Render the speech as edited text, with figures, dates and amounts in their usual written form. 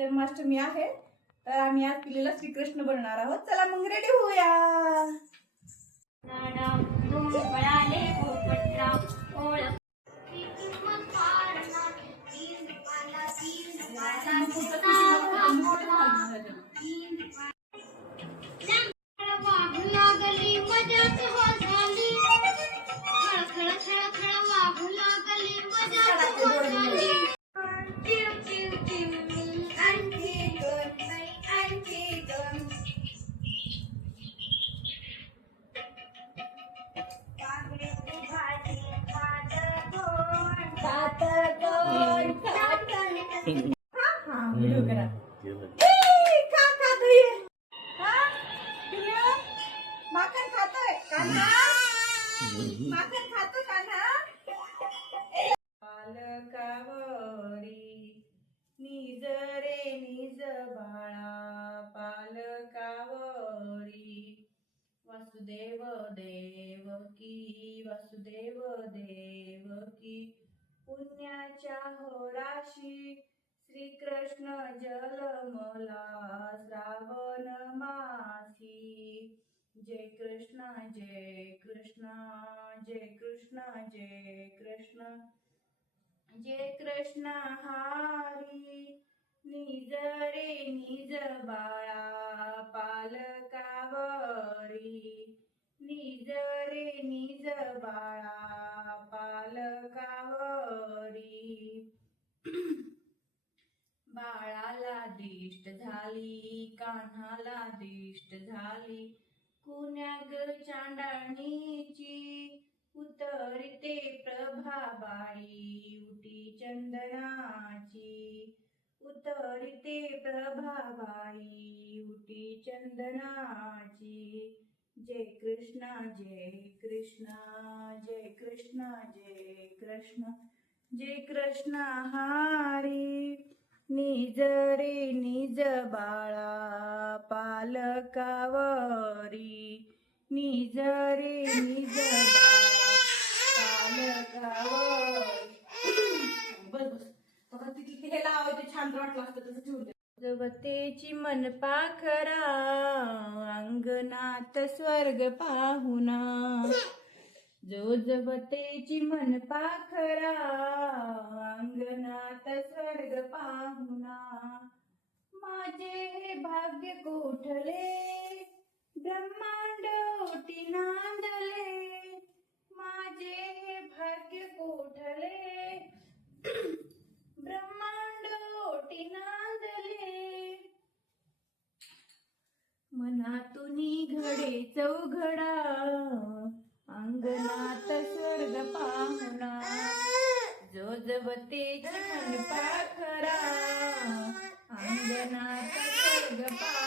जन्माष्टमी आहे, तर आम्ही आज पिलेला श्रीकृष्ण बनणार आहोत. चला मग रेडी होऊया. व्हिडिओ करा. माखन खातोय कान्हा, माखन खातो कान्हा. पालकावरी निज रे निज बाळा, पालकावरी वासुदेव देवकी, वासुदेव देवकी. पुण्याच्या होराशी श्रीकृष्ण जन्मला श्रावण मासी. जय कृष्ण जय कृष्ण जय कृष्ण जय कृष्ण जय कृष्ण हरी. निज रे निज बाळा पालकावरी, निज रे निज बाळा पालकावरी. बाळाला दिष्ट झाली, कान्हाला दिष्ट झाली. कुण्याग चांडाणीची उतरते प्रभाबाई, उटी चंदनाची उतरते प्रभाबाई, उटी चंदनाची. जय कृष्ण जय कृष्ण जय कृष्ण जय कृष्ण जय कृष्ण हरी. निज रे निज बाळा पालकावरी, निज रे निज बाळा पालकावरी. बस बस बघा तिथे हे लावायचे छान वाटलं असतं तसं ठेवून. जगतेची मन पाखरा, अंगणात स्वर्ग पाहुणा. जो जगतेची मन पाखरा, अंगणात स्वर्ग पाहुणा. माझे हे भाग्य कोठले, ब्रह्मांड ओटी नांदले. माझे हे भाग्य कोठले, ब्रह्मांड ओटी नांदले. मनातुनी घडे चौघडा, अंगणात स्वर्ग पाहुणा. जो जगतेची मन पाखरा, अंगणात स्वर्ग पाहुणा.